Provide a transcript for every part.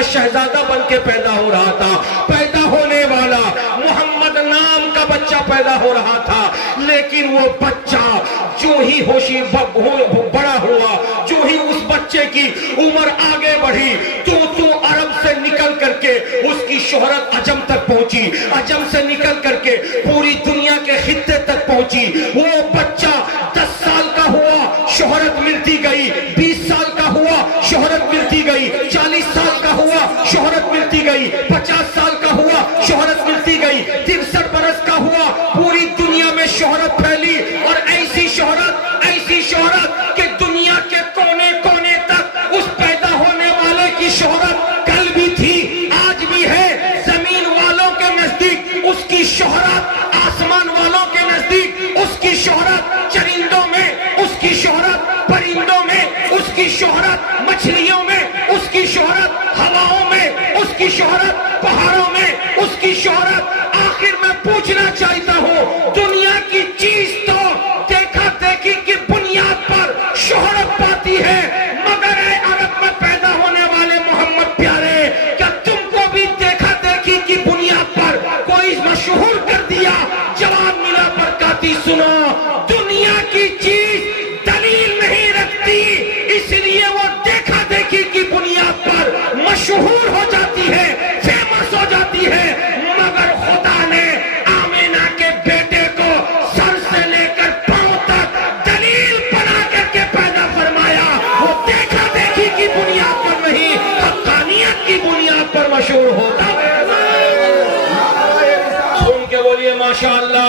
کا شہزادہ بن کے پیدا ہو رہا تھا. پیدا ہونے والا محمد نام کا بچہ پیدا ہو رہا تھا. لیکن وہ بچہ جو ہی بڑا ہوا, جو ہی اس بچے کی عمر آگے بڑھی, تو عرب سے نکل کر کے اس کی شہرت عجم تک پہنچی, عجم سے نکل کر کے پوری دنیا کے خطے تک پہنچی. وہ بچہ 10 سال کا ہوا, شہرت ملتی گئی, 20 سال کا ہوا, شہرت ملتی گئی, 40 سال کا ہوا, شہرت ملتی گئی, 50 سال کا ہوا, شہرت ملتی گئی, 63 برس کا ہوا, پوری دنیا میں شہرت پھیلی. اور ایسی شہرت کہ دنیا کے کونے کونے تک اس پیدا ہونے والے کی شہرت کل بھی تھی, آج بھی ہے. زمین والوں کے نزدیک اس کی شہرت, آسمان والوں کے نزدیک اس کی شہرت, چرندوں میں اس کی شہرت, پرندوں میں اس کی شہرت, مچھلیوں میں اس کی شہرت, ہواؤں میں اس کی شہرت, پہاڑوں میں اس کی شہرت. آخر میں پوچھنا چاہتا ہوں, دنیا کی چیز تو دیکھا دیکھی کی بنیاد پر شہرت پاتی ہے, مگر اے عرب میں پیدا ہونے والے محمد پیارے, کیا تم کو بھی دیکھا دیکھی کی بنیاد پر کوئی مشہور کر دیا؟ جواب ملا برکاتی سنو, دنیا کی چیز دلیل نہیں رکھتی, اس لیے وہ دیکھا دیکھی کی بنیاد پر مشہور ہو جاتی ہے, فیمس ہو جاتی ہے. مگر خدا نے آمینہ کے بیٹے کو سر سے لے کر پاؤں تک دلیل بنا کر کے پیدا فرمایا. وہ دیکھا دیکھی کی بنیاد پر نہیں, حقانیت کی بنیاد پر مشہور ہوتا ہے. سن کے بولیے ماشاءاللہ.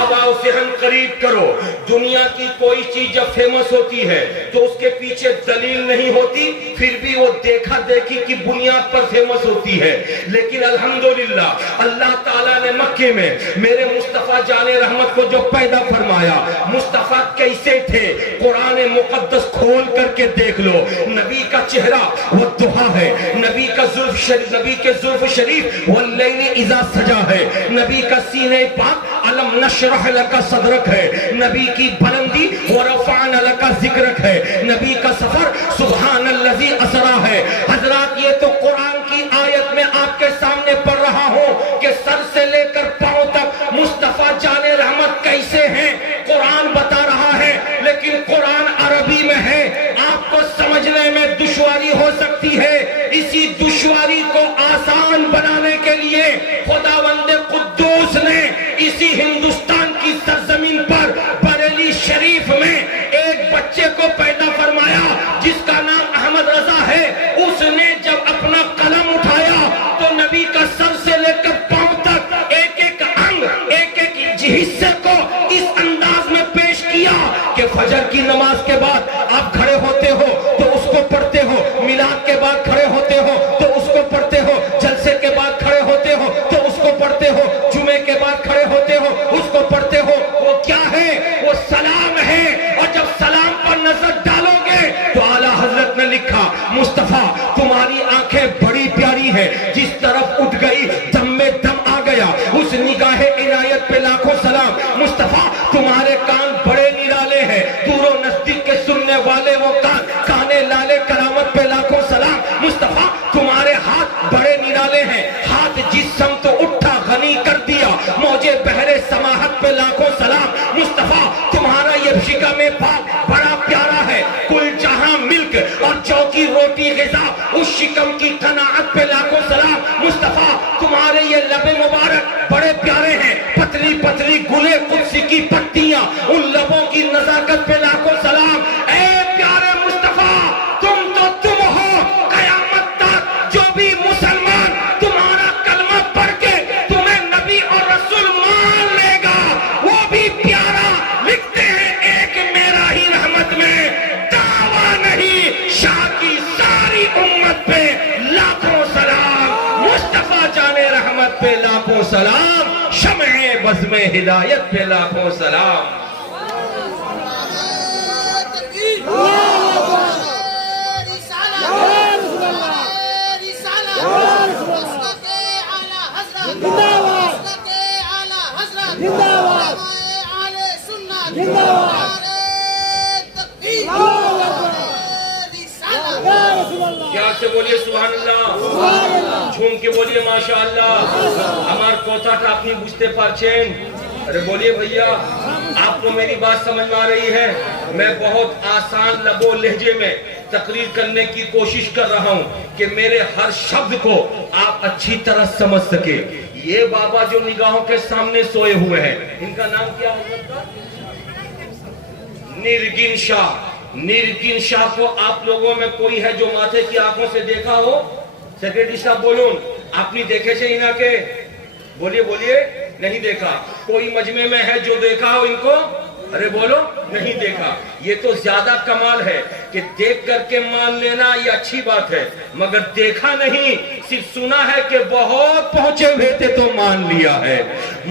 اب آؤ ذہن قریب کرو, دنیا کی کوئی چیز جب فیمس ہوتی ہے تو اس کے پیچھے دلیل نہیں ہوتی, پھر بھی وہ دیکھا دیکھی کی بنیاد پر فیمس ہوتی ہے. لیکن الحمدللہ اللہ تعالیٰ نے مکے میں میرے مصطفیٰ جان رحمت کو جو پیدا فرمایا, مصطفیٰ کیسے تھے قرآن مقدس کھول کر کے دیکھ لو. نبی کا چہرہ وہ دہا ہے, نبی کا زلف شریف, نبی کے زلف شریف واللیل اذا سجا ہے, نبی کا سینے پاک علم نشرح لکا صدرک ہے, نبی کی بلندی ورفعنا لکا ذکرک ہے, نبی کا سفر سبحان الذی اسرا ہے. حضرات یہ تو قرآن کی آیت میں آپ کے سامنے پڑھ رہا ہوں کہ سر سے لے کر پاؤں تک مصطفیٰ جان رحمت کیسے ہیں قرآن بتا رہا ہے. لیکن قرآن عربی میں ہے, آپ کو سمجھنے میں دشواری ہو سکتی ہے. اسی دشواری کو آسان بنانے کے لیے خداوند قدوس نے اسی ہندوستان کی سرزمین پر بریلی شریف میں ایک بچے کو پیدا فرمایا جس کا نام احمد رضا ہے. اس نے جب اپنا قلم اٹھایا تو نبی کا سر سے لے کر پاؤں تک ایک ایک انگ, ایک ایک حصے کو اس انداز میں پیش کیا کہ فجر کی نماز کے بعد آپ کھڑے ہوتے ہو تو اس کو پڑھتے ہو, میلاد کے بعد کھڑے ہوتے ہو تو اس کو پڑھتے ہو, جلسے کے بعد کھڑے ہوتے ہو تو اس کو پڑھتے ہو, جمعے کے بعد کھڑے ہوتے ہو اس کو پڑھتے ہو. وہ کیا ہے؟ وہ سلام ہے. اور جب سلام پر نظر ڈالو گے تو اعلیٰ حضرت نے لکھا, مصطفیٰ تمہاری آنکھیں بڑی پیاری ہے, جس طرف اٹھ گئی دم میں دم آ گیا, اس نگاہ عنایت پہ لاکھوں سلام. مصطفیٰ تمہارے کان بڑے نرالے ہیں, دور و نزدیک کے سننے والے وہ کان, کانے لالے کرامت پہ لاکھوں سلام. مصطفیٰ تمہارے ہاتھ بڑے نرالے ہیں, ہاتھ جس سمت اٹھا غنی کر دیا, موجے بحر سماحت پہ لاکھوں سلام. مصطفیٰ تمہارا یہ شکم پاک بڑا پیارا ہے, کل جہاں ملک اور چوکی روٹی غذا, اس شکم کی قناعت پہ لاکھوں سلام. مصطفیٰ تمہارے یہ لب مبارک بڑے پیارے ہیں, پتلی پتلی گلے قدسی کی پتیاں, ان لبوں کی نزاکت پہ لاکھوں سلام. اے پیارے مصطفیٰ تم ہو, قیامت تک جو بھی مسلمان تمہارا کلمہ پڑھ کے تمہیں نبی اور رسول مان لے گا وہ بھی پیارا. لکھتے ہیں ایک میرا ہی رحمت میں دعویٰ نہیں, شاہ کی ساری امت پہ لاکھوں سلام. مصطفیٰ جان رحمت پہ لاکھوں سلام, شمع بزم ہدایت پہ لاکھوں سلام. پیار سے بولیے سبحان اللہ، جھوم کے بولیے ماشاء اللہ۔ ہمار کوتاٹا اپنی بجھتے پارچین، ارے بولیے بھیا، آپ کو میری بات سمجھ آ رہی ہے؟ میں بہت آسان لب و لہجے میں تقریر کرنے کی کوشش کر رہا ہوں کہ میرے ہر شبد کو آپ اچھی طرح سمجھ سکے۔ یہ بابا جو نگاہوں کے سامنے سوئے ہوئے ہیں، ان کا نام کیا ہے؟ نرگن شاہ۔ نرگن شاہ کو آپ لوگوں میں کوئی ہے جو ماتھے کی آنکھوں سے دیکھا ہو؟ سیکریٹری صاحب بولون، آپ نے دیکھے چاہیے نا کہ بولیے بولیے، نہیں دیکھا؟ کوئی مجمع میں ہے جو دیکھا ہو ان کو؟ ارے بولو، نہیں دیکھا۔ یہ تو زیادہ کمال ہے کہ دیکھ کر کے مان لینا یہ اچھی بات ہے، مگر دیکھا نہیں، صرف سنا ہے کہ بہت پہنچے ہوئے تھے تو مان لیا ہے۔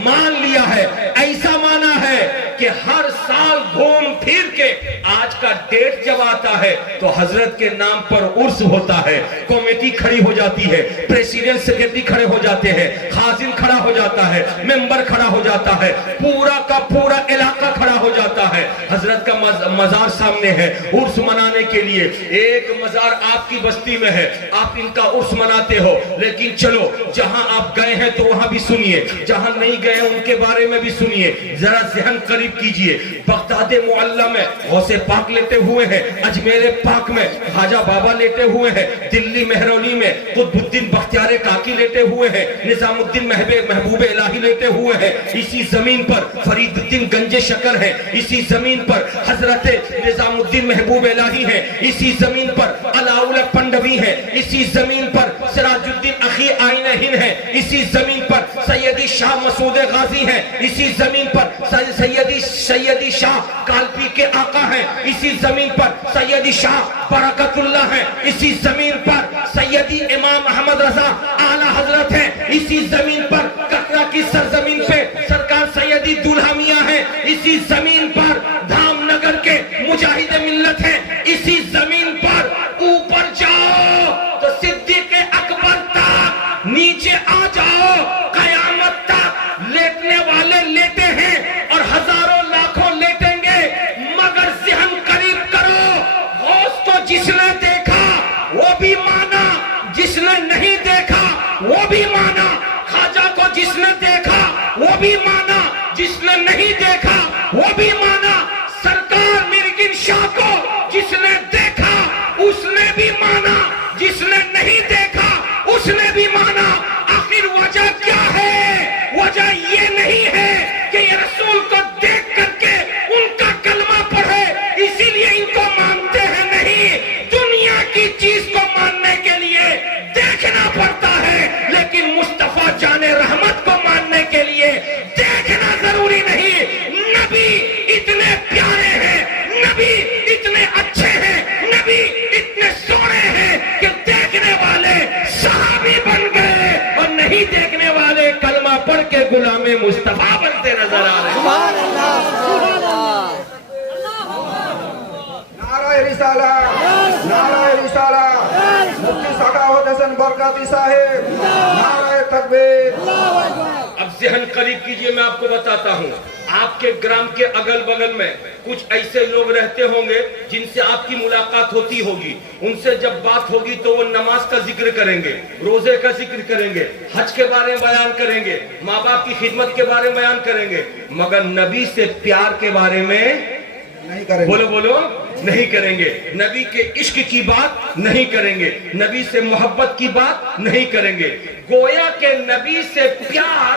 مان لیا ہے، ایسا مانا ہے کہ ہر سال گھوم پھر کے آج کا ڈیٹ جب آتا ہے تو حضرت کے نام پر عرس ہوتا ہے، کمیٹی کھڑی ہو جاتی ہے، پریسیڈنٹ سیکریٹری کھڑے ہو جاتے ہیں، خازن کھڑا ہو جاتا ہے، ممبر کھڑا ہو جاتا ہے، پورا کا پورا علاقہ کھڑا ہو جاتا ہے۔ حضرت کا مزار سامنے ہے عرس منانے کے لیے۔ ایک مزار آپ کی بستی میں ہے، آپ ان کا عرس مناتے ہو، لیکن چلو جہاں آپ گئے ہیں تو وہاں بھی سنیے، جہاں نہیں گئے ہیں ان کے بارے میں بھی سنیے، ذرا ذہن قریب کیجئے۔ بغداد معلی میں غوث پاک لیٹے ہوئے ہیں، اجمیر پاک میں خواجہ بابا لیٹے ہوئے ہیں، دلی مہرولی میں قطب الدین بختیار کاکی لیٹے ہوئے ہیں، نظام الدین محبوب الہی لیٹے ہوئے ہیں، اسی زمین پر فرید الدین گنج شکر ہے، اسی زمین پر حضرت نظام الدین محبوب الہی ہے، اسی زمین پر علاؤل پنڈوی ہے، اسی زمین پر سراج الدین اخی آئین ہند ہے، اسی زمین پر سیدی شاہ مسعود غازی ہے، اسی زمین پر سیدی شاہ کالپی کے آقا ہیں، اسی زمین پر سیدی شاہ برکت اللہ ہے، اسی زمین پر سیدی امام احمد رضا اعلی حضرت ہیں، اسی زمین پر کٹرا کی سرزمین پہ سرکار سیدی دولہا میاں ہیں، اسی زمین پر دھام نگر کے مجاہد ملت ہیں، اسی زمین پر اوپر جاؤ تو صدیق اکبر تک، نیچے آ جاؤ قیامت تک لیٹنے والے لیتے ہیں اور ہزاروں لاکھوں لیٹیں گے، مگر ذہن قریب کرو، غوث کو جس نے دیکھا وہ بھی مانا، جس نے نہیں دیکھا وہ بھی مانا، خواجہ کو جس نے دیکھا وہ بھی مانا، جس نے نہیں دیکھا وہ بھی مانا، سرکار نرگن شاہ کو جس نے دیکھا اس نے بھی مانا، جس نے نہیں دیکھا اس نے بھی مانا۔ آخر وجہ کیا ہے؟ وجہ یہ نہیں ہے کہ یہ رسول کو دیکھ کر کے ان کا کلمہ پڑھے اسی لیے ان کو مانتے ہیں، نہیں، دنیا کی چیز کو ماننے کے لیے دیکھنا پڑتا ہے، لیکن مصطفیٰ جان رحمت کو ماننے کے لیے دیکھنا ضروری نہیں۔ نبی اتنے پیارے ہیں، نبی اتنے اچھے ہیں، نبی اتنے سونے ہیں کہ دیکھنے والے صحابی بن گئے اور نہیں دیکھنے والے کلمہ پڑھ کے غلام مصطفیٰ بنتے نظر آ رہے ہیں۔ سبحان اللہ، سبحان اللہ، نعرہ رسالہ، نعرہ رسالہ، مفتی سخاوت حسن برکاتی صاحب، نعرہ تکبیر۔ اب ذہن قریب کیجئے، میں آپ کو بتاتا ہوں، آپ کے گرام کے اگل بغل میں کچھ ایسے لوگ رہتے ہوں گے جن سے آپ کی ملاقات ہوتی ہوگی، ان سے جب بات ہوگی تو وہ نماز کا ذکر کریں گے، روزے کا ذکر کریں گے، حج کے بارے میں بیان کریں گے، ماں باپ کی خدمت کے بارے میں بیان کریں گے، مگر نبی سے پیار کے بارے میں نہیں کریں گے، بولو بولو، نہیں کریں گے، نبی کے عشق کی بات نہیں کریں گے، نبی سے محبت کی بات نہیں کریں گے۔ گویا کہ نبی سے پیار،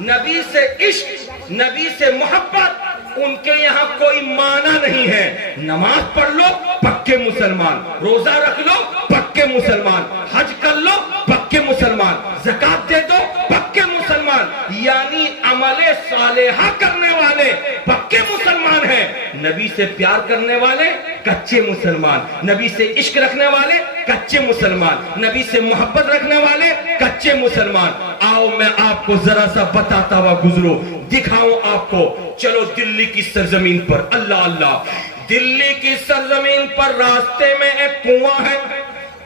نبی سے عشق، نبی سے محبت ان کے یہاں کوئی معنی نہیں ہے۔ نماز پڑھ لو پکے مسلمان، روزہ رکھ لو پکے مسلمان، حج کر لو پکے مسلمان، زکات دے دو پکے مسلمان، یعنی عمل صالحہ کرنے والے پکے مسلمان ہیں۔ نبی سے پیار کرنے والے کچے مسلمان، نبی سے عشق رکھنے والے کچے مسلمان، نبی سے محبت رکھنے والے کچے مسلمان۔ آؤ میں آپ کو ذرا سا بتاتا ہوا گزرو، دکھاؤں آپ کو۔ چلو دلی کی سرزمین پر، اللہ اللہ، دلی کی سرزمین پر راستے میں ایک کنواں ہے،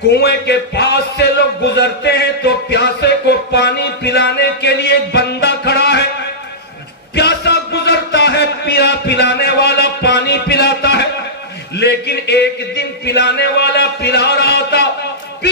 کنویں کے پاس سے لوگ گزرتے ہیں تو پیاسے کو پانی پلانے کے لیے ایک بندہ کھڑا ہے، پیاسا گزرتا ہے، پلانے والا پانی پلاتا ہے، لیکن ایک دن پلانے والا پلا رہا تھا، پی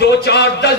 2, 4, 10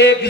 1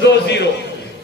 2 0।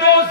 2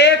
1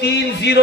3 0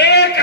1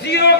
0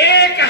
1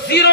0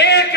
1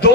2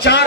4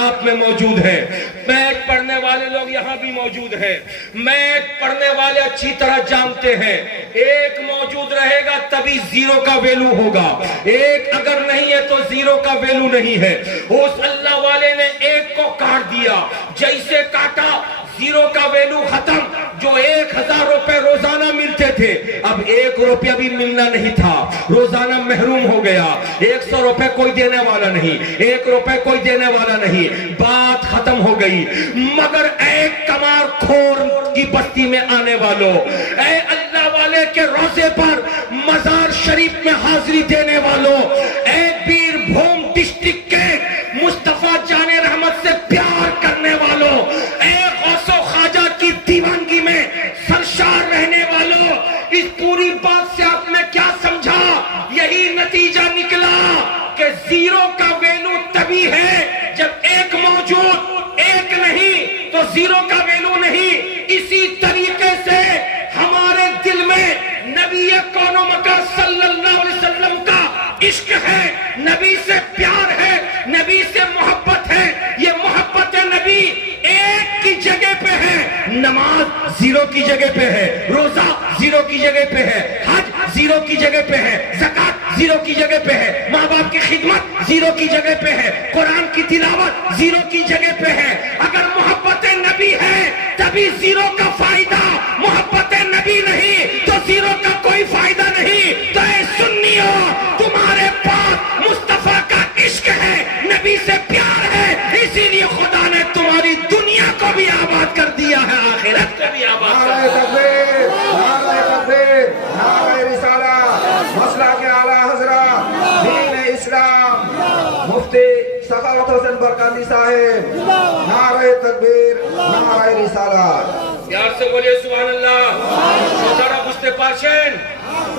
آپ میں موجود ہیں، میتھ پڑھنے والے لوگ یہاں بھی موجود ہیں، میتھ پڑھنے والے اچھی طرح جانتے ہیں ایک موجود رہے گا تبھی زیرو کا ویلو ہوگا، ایک اگر نہیں ہے تو زیرو کا ویلو نہیں ہے۔ اس اللہ والے نے ایک کو کاٹ دیا، جیسے کاٹا زیرو کا ویلو ختم، جو 1000 روپے روزانہ ملتے تھے اب 1 روپیہ بھی ملنا نہیں تھا، روزانہ محروم ہو گیا، 100 روپے کوئی دینے والا نہیں، 1 روپے کوئی دینے والا نہیں، بات ختم ہو گئی۔ مگر اے کمار کھور کی بستی میں آنے والوں، اے اللہ والے کے روزے پر مزار شریف میں حاضری دینے والوں، اے بیر بھوم ڈسٹرکٹ کے مصطفیٰ جان رحمت سے پیار کرنے والوں، اے غوث و خواجہ کی دیوانگی میں سرشار رہنے والوں، اس پوری بات سے آپ نے کیا سمجھا؟ یہی نتیجہ نکلا کہ زیرو کا ویلو تبھی ہے جب ایک موجود، ایک نہیں تو زیرو کا ویلو نہیں۔ اسی طریقے سے ہمارے دل میں نبی کون و مکان صلی اللہ علیہ وسلم کا عشق ہے، نبی سے پیار ہے، نبی سے محبت ہے، یہ محبت نبی ایک کی جگہ پہ ہے، نماز زیرو کی جگہ پہ ہے، روزہ زیرو کی جگہ پہ ہے، حج زیرو کی جگہ پہ ہے، زکات زیرو کی جگہ پہ ہے، ماں باپ کی خدمت زیرو کی جگہ پہ ہے، قرآن کی تلاوت زیرو کی جگہ پہ ہے۔ اگر محبت نبی ہے تبھی زیرو کا فائدہ، محبت نبی نہیں تو زیرو کا کوئی فائدہ نہیں۔ تو اے سنیوں، تمہارے پاس مصطفیٰ کا عشق ہے، نبی سے پیار ہے، اسی لیے خدا نے تمہاری دنیا کو بھی آباد کر دیا ہے، آخرت کو بھی آباد کر نعرہ دیا ہے۔ تکبیر، نعرہ تکبیر، نعرہ رسالہ، مسلک کے اعلیٰ حضرت دین اسلام مفتی سخاوت حسین برکاتی صاحب، نعرہ تکبیر، نعرہ رسالہ۔ پیار سے بولیے سبحان اللہ۔ ذرا گستے پاشین،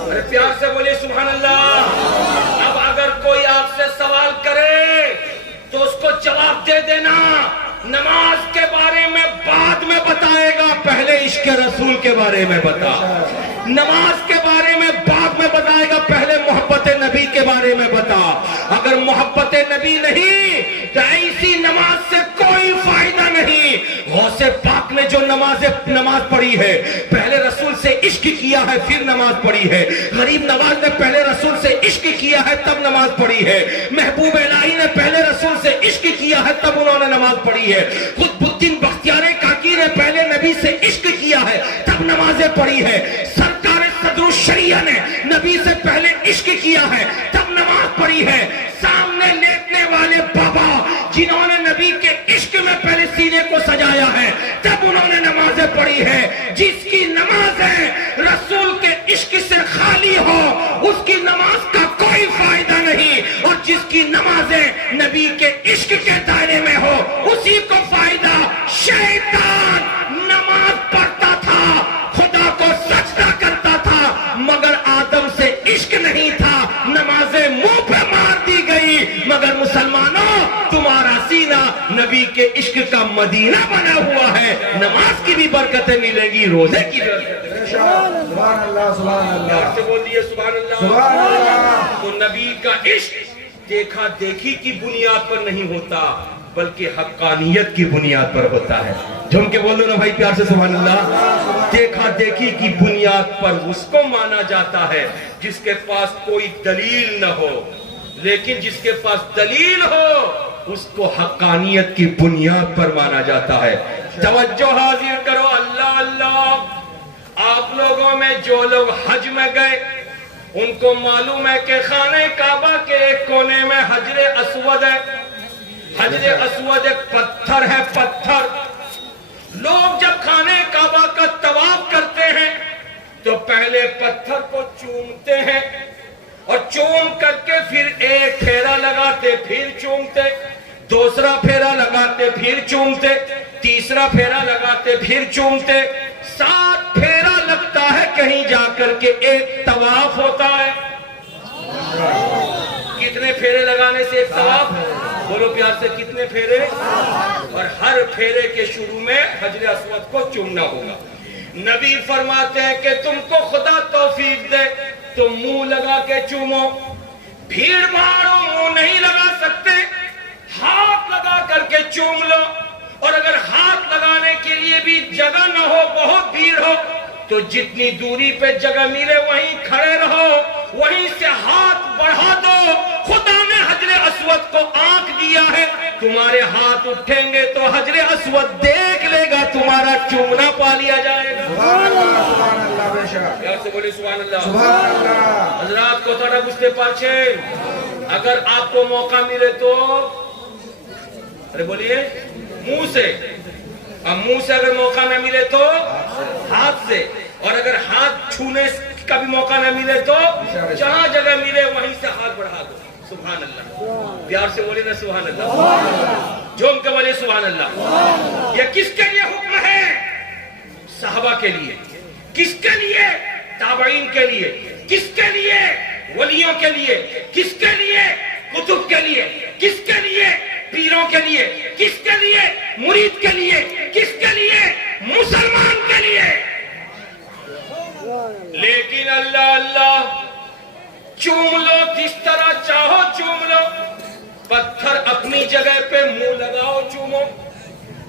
ارے پیار سے بولیے سبحان اللہ۔ اب اگر کوئی آپ سے سوال کرے تو اس کو جواب دے دینا، نماز کے بارے میں بعد میں بتائے گا، پہلے عشق رسول کے بارے میں بتا، نماز کے بارے میں بعد میں بتائے گا، پہلے محبت نبی کے بارے میں بتا۔ اگر محبت نبی نہیں تو ایسی نماز سے کوئی فائدہ نہیں۔ غوث پاک نے جو نماز پڑھی ہے، پہلے رسول سے عشق کیا ہے پھر نماز پڑھی ہے۔ غریب نواز نے پہلے رسول سے عشق کیا ہے تب نماز پڑھی ہے۔ محبوب الہی نے پہلے رسول سے عشق کیا ہے تب انہوں نے نماز پڑھی ہے۔ قطب الدین بختیار کاکی نے پہلے نبی سے عشق کیا ہے تب نمازیں پڑھی ہے۔ سرکار صدر الشریعہ نے نبی سے پہلے عشق کیا ہے تب نماز پڑھی ہے۔ سامنے لیٹنے والے بابا جنہوں نے نبی کے عشق میں پہلے سینے کو سجایا ہے تب انہوں نے نمازیں پڑھی ہے۔ جس کی نمازیں رسول کے عشق سے خالی ہو اس کی نماز کا کوئی فائدہ نہیں، اور جس کی نمازیں نبی کے عشق کے دائرے میں ہو اسی کو فائدہ۔ شیطان نماز پڑھتا تھا، خدا کو سجدہ کرتا تھا، مگر آدم سے عشق نہیں تھا، نمازیں منہ پہ مار دی گئی۔ مگر مسلمانوں، تمہارا سینہ نبی کے عشق کا مدینہ بنا ہوا ہے، نماز کی بھی برکتیں ملیں گی، روزے کی بھی برکتیں۔ سبحان اللہ، سبحان اللہ، پیار سے بول دیے سبحان اللہ۔ سبحان اللہ۔ تو نبی کا عشق دیکھا دیکھی کی بنیاد پر نہیں ہوتا بلکہ حقانیت کی بنیاد پر ہوتا ہے۔ جھوم کے بول دو نا بھائی پیار سے سبحان اللہ۔ دیکھا دیکھی کی بنیاد پر اس کو مانا جاتا ہے جس کے پاس کوئی دلیل نہ ہو، لیکن جس کے پاس دلیل ہو اس کو حقانیت کی بنیاد پر مانا جاتا ہے۔ توجہ حاضر کرو، اللہ اللہ۔ آپ لوگوں میں جو لوگ حج میں گئے ان کو معلوم ہے کہ خانہ کعبہ کے ایک کونے میں حجر اسود ہے۔ حجر اسود ایک پتھر ہے، پتھر۔ لوگ جب خانہ کعبہ کا طواف کرتے ہیں تو پہلے پتھر کو چومتے ہیں اور چوم کر کے پھر ایک پھیرا لگاتے پھر چومتے، دوسرا پھیرا لگاتے پھر چومتے، تیسرا پھیرا لگاتے پھر چومتے، 7 پھیرا لگتا ہے کہیں جا کر کے ایک طواف ہوتا ہے۔ کتنے پھیرے لگانے سے ایک طواف؟ بولو پیار سے، کتنے پھیرے؟ اور ہر پھیرے کے شروع میں حجر اسود کو چومنا ہوگا۔ نبی فرماتے ہیں کہ تم کو خدا توفیق دے تو منہ لگا کے چومو، بھیڑ مارو، منہ نہیں لگا سکتے، ہاتھ لگا کر کے چوم لو، اور اگر ہاتھ لگانے کے لیے بھی جگہ نہ ہو، بہت بھیڑ ہو، تو جتنی دوری پہ جگہ ملے وہیں کھڑے رہو، وہیں سے ہاتھ بڑھا دو۔ خدا نے حجر اسود کو آنکھ دیا ہے، تمہارے ہاتھ اٹھیں گے تو حجر اسود دیکھ لے گا، تمہارا چومنا پا لیا جائے گا۔ سبحان اللہ بے شک، پیار سے بولے سبحان اللہ۔ سبحان اللہ۔ حضرات کو تھوڑا گشتے پاچھے، اگر آپ کو موقع ملے تو ارے بولیے منہ سے، اور منہ سے اگر موقع نہ ملے تو ہاتھ سے، اور اگر ہاتھ چھونے کا بھی موقع نہ ملے تو جہاں جگہ ملے وہیں سے ہاتھ بڑھا دو۔ سبحان اللہ، پیار سے بولے نا سبحان اللہ، جھوم کے بولے سبحان اللہ۔ یہ کس کے لیے حکم ہے؟ صحابہ کے لیے۔ کس کے لیے؟ تابعین کے لیے۔ کس کے لیے؟ ولیوں کے لیے۔ کس کے لیے؟ کتب کے لیے۔ کس کے لیے؟ پیروں کے لیے۔ کس کے لیے؟ مرید کے لیے۔ کس کے لیے؟ مسلمان کے لیے۔ لیکن اللہ اللہ چوم لو جس طرح چاہو چوم لو، پتھر اپنی جگہ پہ منہ لگاؤ چومو،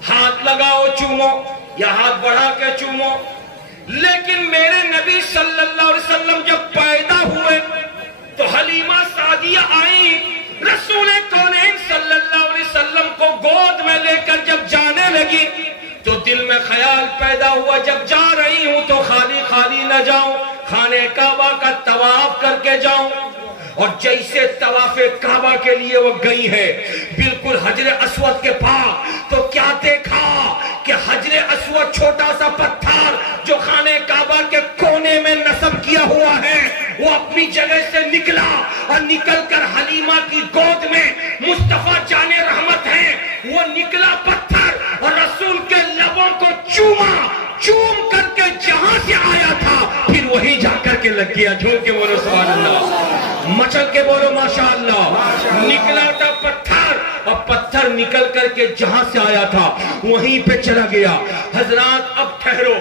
ہاتھ لگاؤ چومو، یا ہاتھ بڑھا کے چومو۔ لیکن میرے نبی صلی اللہ علیہ وسلم جب پیدا ہوئے تو حلیمہ سعدیہ آئی، رسول کونین صلی اللہ علیہ وسلم کو گود میں لے کر جب جانے لگی تو دل میں خیال پیدا ہوا، جب جا رہی ہوں تو خالی خالی نہ جاؤں، خانہ کعبہ کا طواف کر کے جاؤں۔ اور جیسے طواف کعبہ کے لیے وہ گئی ہے بالکل حجر اسود کے پاس، تو کیا دیکھا کہ حجر اسود چھوٹا سا پتھر جو خانہ کعبہ کے کونے میں نصب کیا ہوا ہے وہ اپنی جگہ سے نکلا، اور نکل کر حلیمہ کی گود میں مصطفیٰ جان رحمت ہے وہ نکلا پتھر، اور رسول کے لبوں کو چوما، چوم کر کے جہاں سے آیا تھا پھر وہی جا کر کے لگ گیا۔ جھوم کے بولو سبحان اللہ، مچل کے بولو ماشاءاللہ۔ نکلا تھا پتھر، اور پتھر نکل کر کے جہاں سے آیا تھا وہیں پہ چلا گیا۔ حضرات اب ٹھہرو،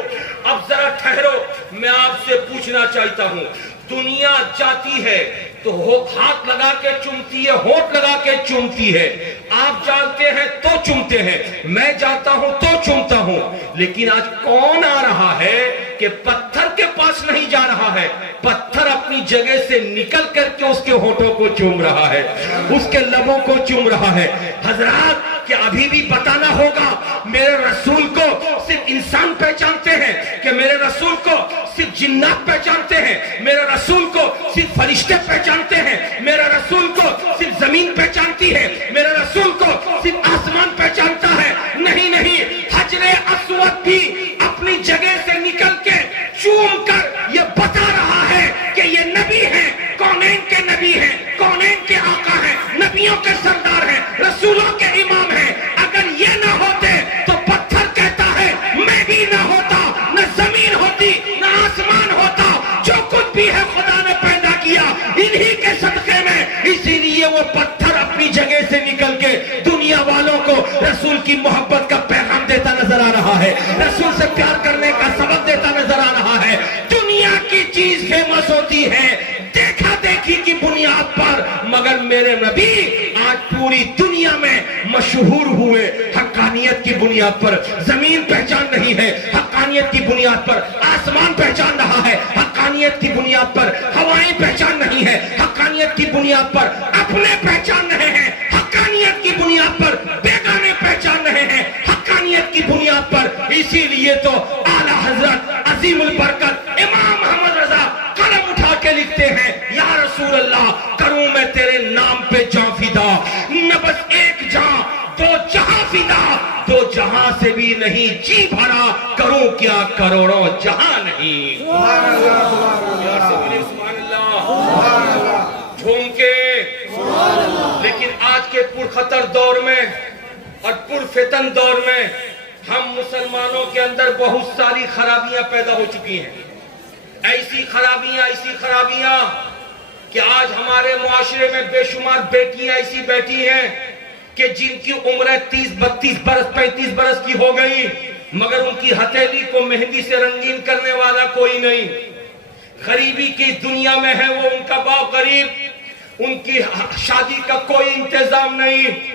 اب ذرا ٹھہرو، میں آپ سے پوچھنا چاہتا ہوں، دنیا جاتی ہے تو ہاتھ لگا کے چومتی ہے، ہونٹ لگا کے چومتی ہے، آپ جانتے ہیں تو چومتے ہیں، میں جاتا ہوں تو چومتا ہوں، لیکن آج کون آ رہا ہے کہ پتھر کے پاس نہیں جا رہا ہے، پتھر اپنی جگہ سے نکل کر کے اس کے ہونٹوں کو چوم رہا ہے، اس کے لبوں کو چوم رہا ہے۔ حضرات کہ ابھی بھی بتانا ہوگا، میرے رسول کو صرف انسان پہچانتے ہیں کہ میرے رسول کو صرف جنات پہچانتے ہیں، میرے رسول کو صرف فرشتے پہچانتے ہیں، میرے رسول کو صرف زمین پہچانتی ہے، میرے رسول کو صرف آسمان پہچانتا ہے۔ نہیں نہیں، حجر اسود بھی اپنی جگہ سے نکل کے چوم کر یہ بتا رہا ہے کہ یہ نبی ہیں، کونین کے نبی ہیں، کونین کے آقا ہیں، نبیوں کے سردار ہیں، رسولوں کے امام ہیں۔ اگر یہ نہ ہوتے تو پتھر کہتا ہے میں بھی نہ ہوتا، نہ زمین ہوتی نہ آسمان ہوتا، جو کچھ بھی ہے خدا نے پیدا کیا انہی کے صدقے میں۔ اسی لیے وہ پتھر اپنی جگہ سے نکل کے دنیا والوں کو رسول کی محبت کا پیغام دیتا نظر آ رہا ہے، رسول سے پیار کرنے کا سبق دیتا نظر آ رہا ہے۔ دنیا کی چیز فیمس ہوتی ہے دیکھا دیکھی کی بنیاد پر، مگر میرے نبی آج پوری دنیا میں مشہور ہوئے حقانیت کی بنیاد پر۔ زمین پہچان نہیں ہے، حقانیت کی بنیاد پر۔ آسمان پہچان رہا ہے، حقانیت کی بنیاد پر۔ ہوائیں پہچان نہیں ہے، حقانیت کی بنیاد پر۔ اپنے پہچان رہے ہیں، حقانیت کی بنیاد پر۔ بیگانے پہچان رہے ہیں، حقانیت کی بنیاد پر۔ اسی لیے تو اعلیٰ حضرت عظیم البرکت امام محمد رضا قلم اٹھا کے لکھتے ہیں، یا رسول اللہ کروں میں تیرے نام پہ جاں فدا، نہ بس ایک جاں دو جہاں فدا، دو جہاں سے بھی نہیں جی بھرا، کروں کیا کروڑوں جہاں نہیں۔ سبحان اللہ، سبحان اللہ، سبحان اللہ، سبحان اللہ۔ جھوم کے۔ لیکن آج کے پرخطر دور میں اور پرفتن دور میں ہم مسلمانوں کے اندر بہت ساری خرابیاں پیدا ہو چکی ہیں، ایسی خرابیاں کہ آج ہمارے معاشرے میں بے شمار بیٹیاں ایسی بیٹھی ہیں کہ جن کی عمریں 30 32 برس 35 برس کی ہو گئی، مگر ان کی ہتھیلی کو مہندی سے رنگین کرنے والا کوئی نہیں۔ غریبی کی دنیا میں ہے وہ، ان کا باپ غریب، ان کی شادی کا کوئی انتظام نہیں،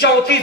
34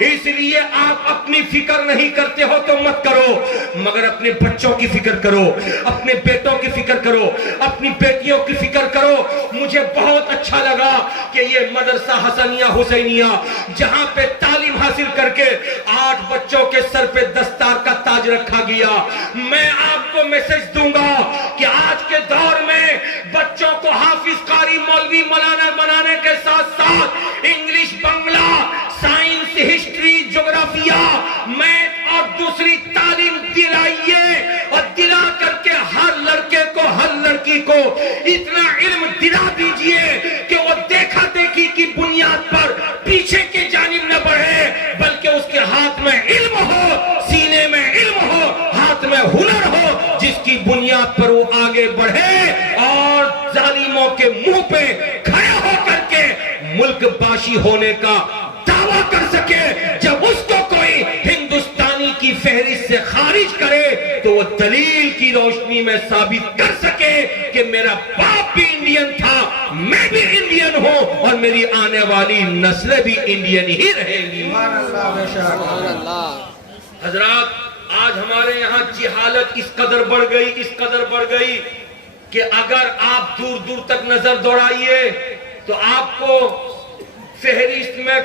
اس لیے آپ اپنی فکر نہیں کرتے ہو تو مت کرو، مگر اپنے بچوں کی فکر کرو، اپنے بیٹوں کی فکر کرو، اپنی بیٹیوں کی فکر کرو. مجھے بہت اچھا لگا کہ یہ مدرسہ حسنیہ حسینیہ جہاں پہ تعلیم حاصل کر کے 8 بچوں کے سر پہ دستار کا تاج رکھا گیا. میں آپ کو میسج دوں گا کہ آج کے دور میں بچوں کو حافظ قاری مولوی مولانا بنانے کے ساتھ ساتھ انگلش، بنگلہ، سائنس، ہسٹری، جغرافیہ، میتھ اور دوسری تعلیم دلائیے، اور دلا کر کے ہر لڑکے کو، ہر لڑکی کو اتنا علم دلا دیجئے کہ وہ دیکھا دیکھی کی بنیاد پر پیچھے کی جانب نہ بڑھے، بلکہ اس کے ہاتھ میں علم ہو، سینے میں علم ہو، ہاتھ میں ہنر ہو، جس کی بنیاد پر وہ آگے بڑھے اور ظالموں کے منہ پہ کھڑے ہو کر کے ملک باشی ہونے کا دعویٰ کر سکے. جب اس کو کوئی ہندوستانی کی فہرست سے خارج کرے تو وہ دلیل کی روشنی میں ثابت کر سکے کہ میرا باپ بھی انڈین تھا، میں بھی انڈین ہوں، اور میری آنے والی نسلیں بھی انڈین ہی رہیں گی. سبحان اللہ. حضرات، آج ہمارے یہاں جہالت اس قدر بڑھ گئی کہ اگر آپ دور دور تک نظر دوڑائیے تو آپ کو فہرست میں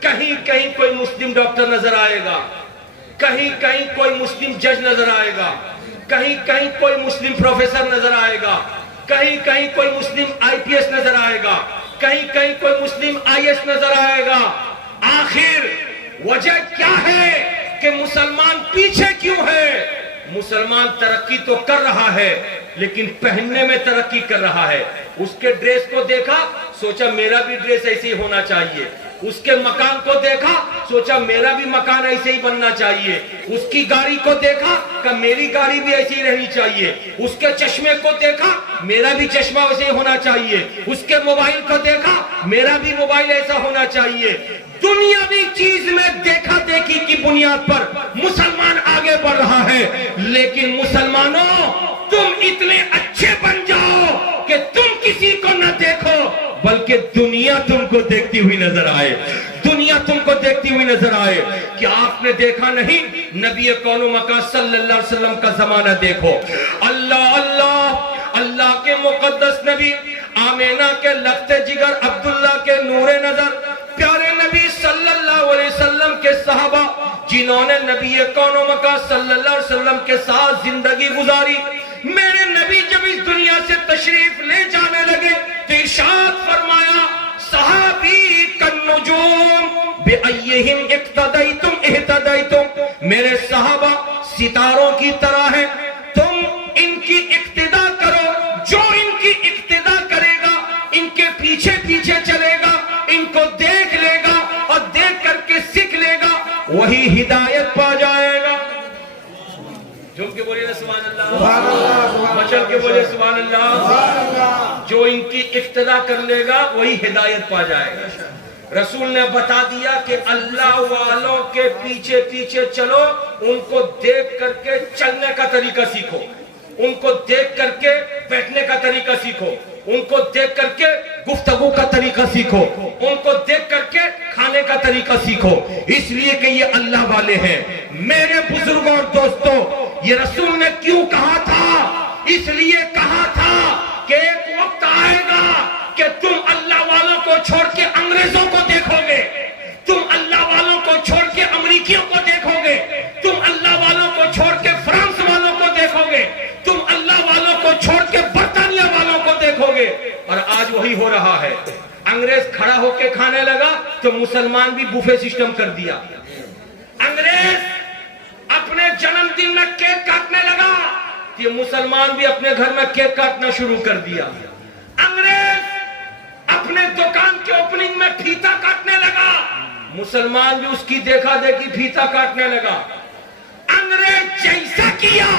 کہیں کہیں کوئی مسلم ڈاکٹر نظر آئے گا، کہیں کہیں کوئی مسلم جج نظر آئے گا، کہیں کہیں کوئی مسلم پروفیسر نظر آئے گا، کہیں کہیں کوئی مسلم IPS نظر آئے گا، کہیں کہیں کوئی مسلم IS نظر آئے گا. آخر وجہ کیا ہے کہ مسلمان پیچھے کیوں ہے؟ مسلمان ترقی تو کر رہا ہے لیکن پہننے میں ترقی کر رہا ہے. اس کے ڈریس کو دیکھا، سوچا میرا بھی ڈریس ایسے ہی ہونا چاہیے. اس کے مکان کو دیکھا، سوچا میرا بھی مکان ایسے ہی بننا چاہیے. اس کی گاڑی کو دیکھا کہ میری گاڑی بھی ایسی ہی رہنی چاہیے. اس کے چشمے کو دیکھا، میرا بھی چشمہ ویسے ہی ہونا چاہیے. اس کے موبائل کو دیکھا، میرا بھی موبائل ایسا ہونا چاہیے. دنیاوی چیز میں دیکھا دیکھی کی بنیاد پر مسلمان آگے بڑھ رہا ہے. لیکن مسلمانوں، تم اتنے اچھے بن جاؤ کہ تم کسی کو نہ دیکھو بلکہ دنیا تم کو دیکھتی ہوئی نظر آئے. دنیا تم کو دیکھتی ہوئی نظر آئے. کیا آپ نے دیکھا نہیں؟ نبی کون و مکان صلی اللہ علیہ وسلم کا زمانہ دیکھو. اللہ اللہ اللہ کے مقدس نبی، آمینہ کے لخت جگر، عبداللہ کے نور نظر، پیارے نبی صلی اللہ علیہ وسلم کے صحابہ جنہوں نے نبی کون و مکان صلی اللہ علیہ وسلم کے ساتھ زندگی گزاری. میرے نبی جب اس دنیا سے تشریف لے جانے لگے تو ارشاد فرمایا، صحابی کالنجوم بأیہم اقتدیتم اہتدیتم. میرے صحابہ ستاروں کی طرح ہیں، تم ان کی اقتدا کرو. جو ان کی اقتدا کرے گا ان کے پیچھے پیچھے چلے گا، ان کو دیکھ لے گا اور دیکھ کر کے سیکھ لے گا، وہی ہدایت پا جائے گا. جھوم کے بولیے سبحان اللہ، مچل کے بولیے سبحان اللہ. جو ان کی اقتدا کر لے گا وہی ہدایت پا جائے گا. رسول نے بتا دیا کہ اللہ والوں کے پیچھے پیچھے چلو، ان کو دیکھ کر کے چلنے کا طریقہ سیکھو، ان کو دیکھ کر کے بیٹھنے کا طریقہ سیکھو، ان کو دیکھ کر کے گفتگو کا طریقہ سیکھو، ان کو دیکھ کر کے کھانے کا طریقہ سیکھو، اس لیے کہ یہ اللہ والے ہیں. میرے بزرگوں اور دوستوں، یہ رسول نے کیوں کہا تھا؟ اس لیے کہا تھا کہ ایک وقت آئے گا کہ تم اللہ والوں کو چھوڑ کے انگریزوں کو دیکھو گے، تم اللہ والوں کو چھوڑ کے امریکیوں کو دیکھو گے، تم اللہ والوں کو چھوڑ کے فرانس والوں کو دیکھو گے، تم اللہ والوں کو چھوڑ کے برطانیہ والوں کو دیکھو گے. اور آج وہی ہو رہا ہے. انگریز کھڑا ہو کے کھانے لگا تو مسلمان بھی بوفے سسٹم کر دیا. انگریز اپنے جنم دن میں کیک کاٹنے لگا کہ مسلمان بھی اپنے گھر میں کیک کاٹنا شروع کر دیا. انگریز اپنے دکان کے اوپننگ میں پھیتا کاٹنے لگا، مسلمان بھی اس کی دیکھا دیکھی پھیتا کاٹنے لگا. انگریز جیسا کیا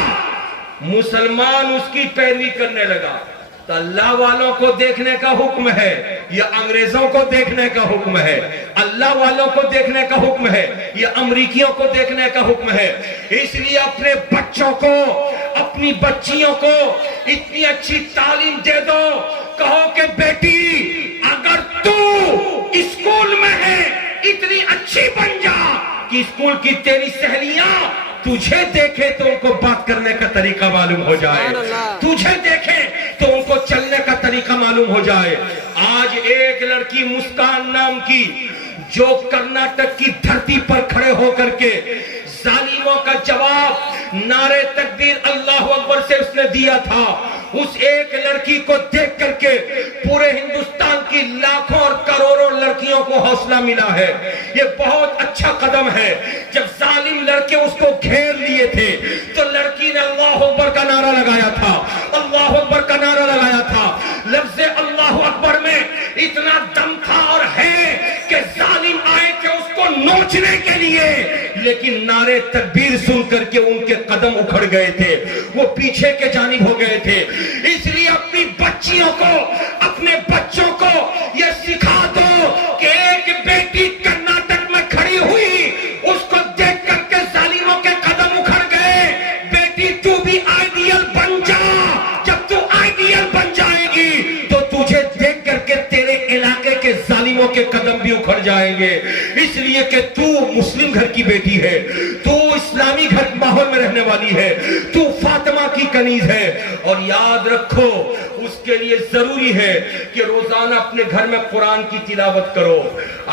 مسلمان اس کی پیروی کرنے لگا. تو اللہ والوں کو دیکھنے کا حکم ہے یا انگریزوں کو دیکھنے کا حکم ہے؟ اللہ والوں کو دیکھنے کا حکم ہے یا امریکیوں کو دیکھنے کا حکم ہے؟ اس لیے اپنے بچوں کو، اپنی بچیوں کو اتنی اچھی تعلیم دے دو. کہو کہ بیٹی اگر تو اسکول میں ہے بن جا کہ اسکول کی تیری سہیلیاں تجھے دیکھے تو ان کو بات کرنے کا طریقہ معلوم ہو جائے, تجھے دیکھے تو ان کو چلنے کا طریقہ معلوم ہو جائے. آج ایک لڑکی مسکان نام کی جو کرناٹک کی دھرتی پر کھڑے ہو کر کے ظالموں کا جواب نعرے تکبیر اللہ اکبر سے اس نے دیا تھا, اس ایک لڑکی کو دیکھ کر کے پورے ہندوستان کی لاکھوں اور کروڑوں لڑکیوں کو حوصلہ ملا ہے. یہ بہت اچھا قدم ہے. جب ظالم لڑکے اس کو گھیر لیے تھے تو لڑکی نے اللہ اکبر کا نعرہ لگایا تھا, اللہ اکبر کا نعرہ لگایا تھا. لفظ اللہ اکبر میں اتنا دم تھا اور ہے کہ ظالم آئے تھے اس کو نوچنے کے لیے, لیکن نعرے تکبیر سن کر کے ان کے قدم اکھڑ گئے تھے, وہ پیچھے کے جانب ہو گئے تھے. اس لیے اپنی بچیوں کو, اپنے بچوں کو یہ سکھا دو کہ ایک بیٹی کرناٹک میں کھڑی ہوئی, اس کو دیکھ کر کے ظالموں کے قدم اکھڑ گئے. بیٹی تو بھی آئیڈیل بن جا, جب تو آئیڈیل بن جائے گی تو تجھے دیکھ کر کے تیرے علاقے کے ظالموں کے قدم بھی اکھڑ جائیں گے. اس لیے کہ تو مسلم گھر کی بیٹی ہے, تو اسلامی گھر ماحول میں رہنے والی ہے, تو فاطمہ کی کنیز ہے. اور یاد رکھو اس کے لیے ضروری ہے کہ روزانہ اپنے گھر میں قرآن کی تلاوت کرو.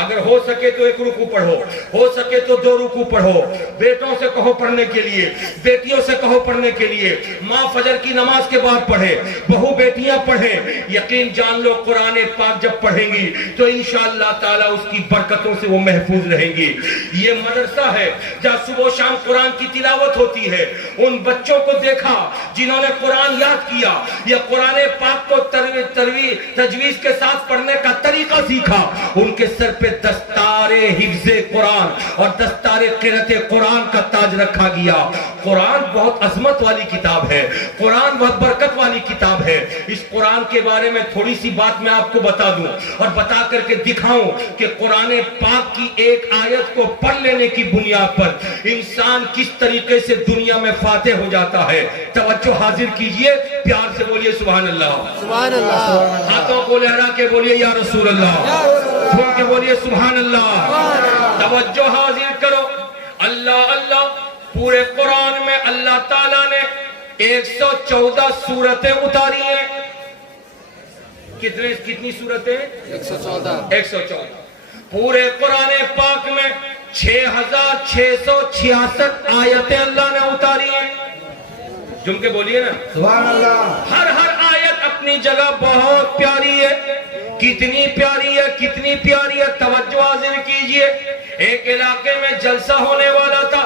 اگر ہو سکے تو 1 رکوع پڑھو, ہو سکے تو 2 رکوع پڑھو. بیٹوں سے کہو پڑھنے کے لیے, بیٹیوں سے کہو پڑھنے کے لیے. ماں فجر کی نماز کے بعد پڑھے, بہو بیٹیاں پڑھیں. یقین جان لو قرآن پاک جب پڑھیں گی تو انشاءاللہ تعالی اس کی برکتوں سے وہ محفوظ رہیں گی. یہ مدرسہ ہے جہاں صبح و شام قرآن کی تلاوت ہوتی ہے. ان بچوں کو دیکھا جنہوں نے قرآن یاد کیا, یہ قرآن پاک کو تجویز کے ساتھ پڑھنے کا طریقہ سیکھا. ان کے سر پہ دستار حفظ قرآن اور دستار قرأت قرآن کا تاج رکھا گیا. قرآن بہت عظمت والی کتاب ہے, قرآن بہت برکت والی کتاب ہے. اس قرآن کے بارے میں تھوڑی سی بات میں آپ کو بتا دوں اور بتا کر کے دکھاؤں کہ قرآن پاک کی ایک آیت کو پڑھ لینے کی بنیاد پر انسان کس طریقے سے دنیا میں فاتح ہو جاتا ہے. توجہ حاضر کیجئے, پیار سے بولیے سبحان اللہ, سبحان اللہ, ہاتھوں کو لہرا کے بولیے یا رسول اللہ, جھوم کے بولیے سبحان اللہ. توجہ حاضر کرو. اللہ اللہ, پورے قرآن میں اللہ تعالیٰ نے 114 سورتیں اتاری ہیں. کتنی سورتیں؟ 114. پورے قرآن پاک میں 6666 آیتیں اللہ نے اتاری ہیں. جم کے بولیے نا سبحان اللہ. ہر آیت اپنی جگہ بہت پیاری ہے. کتنی پیاری ہے, کتنی پیاری ہے, توجہ حاضر کیجئے. ایک علاقے میں جلسہ ہونے والا تھا.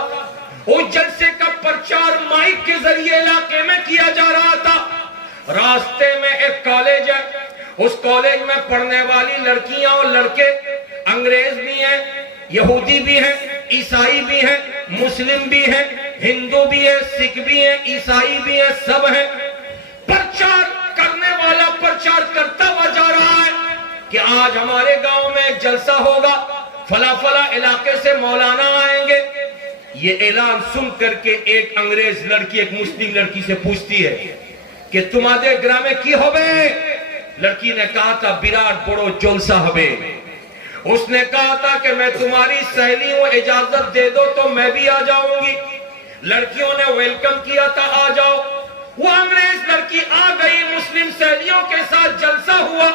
اس جلسے کا پرچار مائک کے ذریعے علاقے میں کیا جا رہا تھا. راستے میں ایک کالج ہے, اس کالج میں پڑھنے والی لڑکیاں اور لڑکے انگریز بھی ہیں, یہودی بھی ہیں, عیسائی بھی ہیں, مسلم بھی ہیں, ہندو بھی ہے, سکھ بھی ہیں, عیسائی بھی ہیں, سب ہیں. پرچار کرنے والا پرچار کرتا ہوا جا رہا ہے کہ آج ہمارے گاؤں میں ایک جلسہ ہوگا, فلاں فلاں علاقے سے مولانا آئیں گے. یہ اعلان سن کر کے ایک انگریز لڑکی ایک مسلم لڑکی سے پوچھتی ہے کہ تمہارے گرام میں کی ہوبے. لڑکی نے کہا تھا بیراٹ بڑو جلسہ ہوبے. اس نے کہا تھا کہ میں تمہاری سہیلی ہوں, اجازت دے دو تو میں بھی آ جاؤں گی. لڑکیوں نے ویلکم کیا تھا, آ جاؤ. وہ انگریز لڑکی آ گئی, مسلم سہیلیوں کے ساتھ جلسہ ہوا.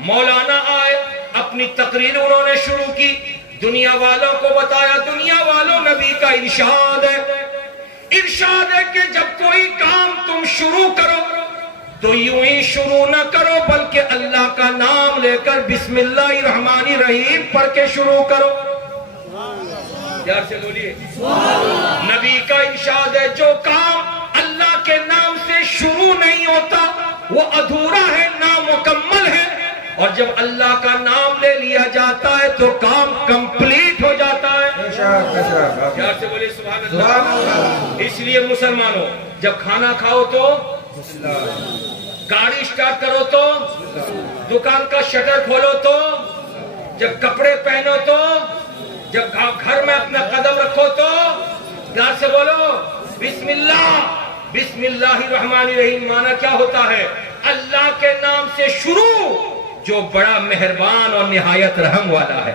مولانا آئے, اپنی تقریر انہوں نے شروع کی, دنیا والوں کو بتایا. دنیا والوں, نبی کا ارشاد ہے کہ جب کوئی کام تم شروع کرو تو یوں ہی شروع نہ کرو بلکہ اللہ کا نام لے کر بسم اللہ الرحمن الرحیم پڑھ کے شروع کرو. پیار سے بولیے نبی کا ارشاد ہے جو کام اللہ کے نام سے شروع نہیں ہوتا وہ ادھورا ہے, نامکمل ہے. اور جب اللہ کا نام لے لیا جاتا ہے تو کام کمپلیٹ ہو جاتا ہے. پیار سے بولیے سبحان اللہ. اس لیے مسلمانوں, جب کھانا کھاؤ تو, گاڑی سٹارٹ کرو تو, دکان کا شٹر کھولو تو, جب کپڑے پہنو تو, جب گھر میں اپنا قدم رکھو تو پیار سے بولو بسم اللہ. بسم اللہ الرحمن الرحیم معنی کیا ہوتا ہے؟ اللہ کے نام سے شروع جو بڑا مہربان اور نہایت رحم والا ہے.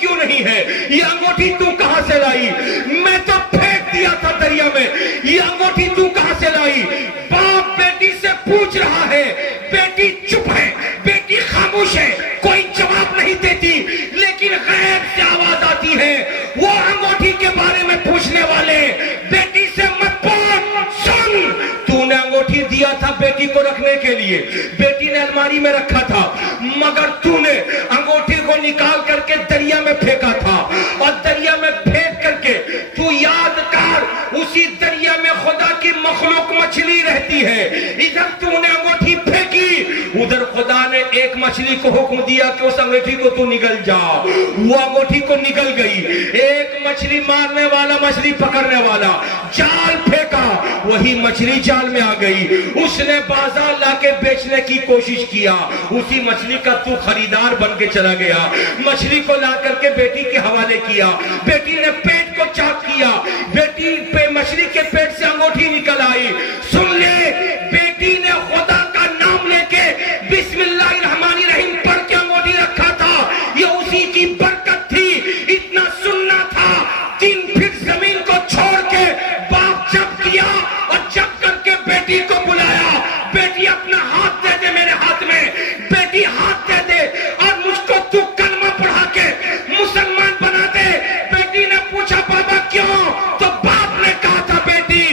کیوں نہیں ہے؟ یہ انگوٹھی تو کہاں سے لائی؟ میں تو پھینک دیا تھا دریا میں، یہ انگوٹھی تو کہاں سے لائی؟ باپ بیٹی سے پوچھ رہا ہے، بیٹی چپ ہے، بیٹی خاموش ہے، کوئی جواب نہیں دیتی، لیکن غیب سے آواز آتی ہے، وہ انگوٹھی کے بارے میں پوچھنے والے بیٹی سے مت پوچھ، سن، تو نے انگوٹھی دیا تھا بیٹی کو رکھنے کے لیے، بیٹی نے الماری میں رکھا تھا، مگر تو نے انگوٹھی کو نکال کر کے دریا میں پھینکا تھا، اور دریا میں پھینک کر کے تو یاد کر اسی دریا میں خدا کی مخلوق مچھلی رہتی ہے، ادھر تو نے انگوٹھی پھینکی، ادھر خدا نے ایک مچھلی کو حکم دیا کہ اس انگوٹھی کو تو نگل جا، وہ انگوٹھی کو نگل گئی، ایک مچھلی مارنے والا مچھلی پکڑنے والا جال پھینکا، وہی مچھلی جال میں آ گئی، اس نے بازار لا کے بیچنے کی کوشش کیا، اسی مچھلی کا تو خریدار بن کے چلا گیا، مچھلی کو لا کر کے بیٹی کے حوالے کیا، بیٹی نے پیٹ کو چاک کیا، بیٹی پہ مچھلی کے پیٹ سے انگوٹھی نکل آئی، سن لے، بیٹی نے خدا کا نام لے کے بسم اللہ الرحمن الرحیم پڑھ کے انگوٹھی رکھا تھا، یہ اسی کی برکت تھی، اتنا سننا تھا، 3 فٹ زمین کو چھوڑ کے باپ جب کیا اور جب کر کے بیٹی کو بلایا، بیٹی اپنا ہاتھ دے دے میرے ہاتھ میں، بیٹی ہاتھ دے دے اور مجھ کو تو کلمہ پڑھا کے مسلمان بنا دے، بیٹی نے پوچھا بابا کیوں؟ تو باپ نے کہا تھا بیٹی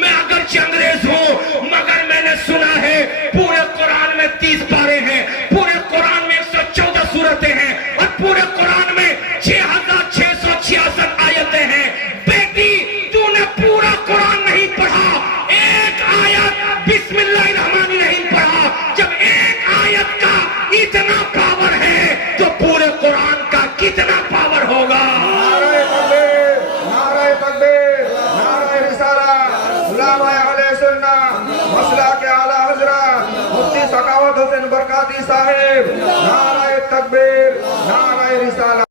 میں اگرچہ انگریز ہوں مگر میں نے سنا ہے پورے قرآن میں 30 پارے ہیں، پورے قرآن میں 114 سورتیں ہیں اور پورے قرآن میں 6666 آیتیں ہیں، بیٹی تو نے پورا قرآن نہیں پڑھا، ایک آیت بسم اللہ الرحمن الرحیم پڑھا، جب ایک آیت کا اتنا پاور ہے تو پورے قرآن کا کتنا پاور ہوگا؟ نعرہ تکبیر، نعرہ تکبیر، نعرہ رسالہ، علماء اہل سنت، مسلک اعلی حضرت مفتی سخاوت حسین برکاتی صاحب، نعرہ تکبیر، نعرہ رسالہ۔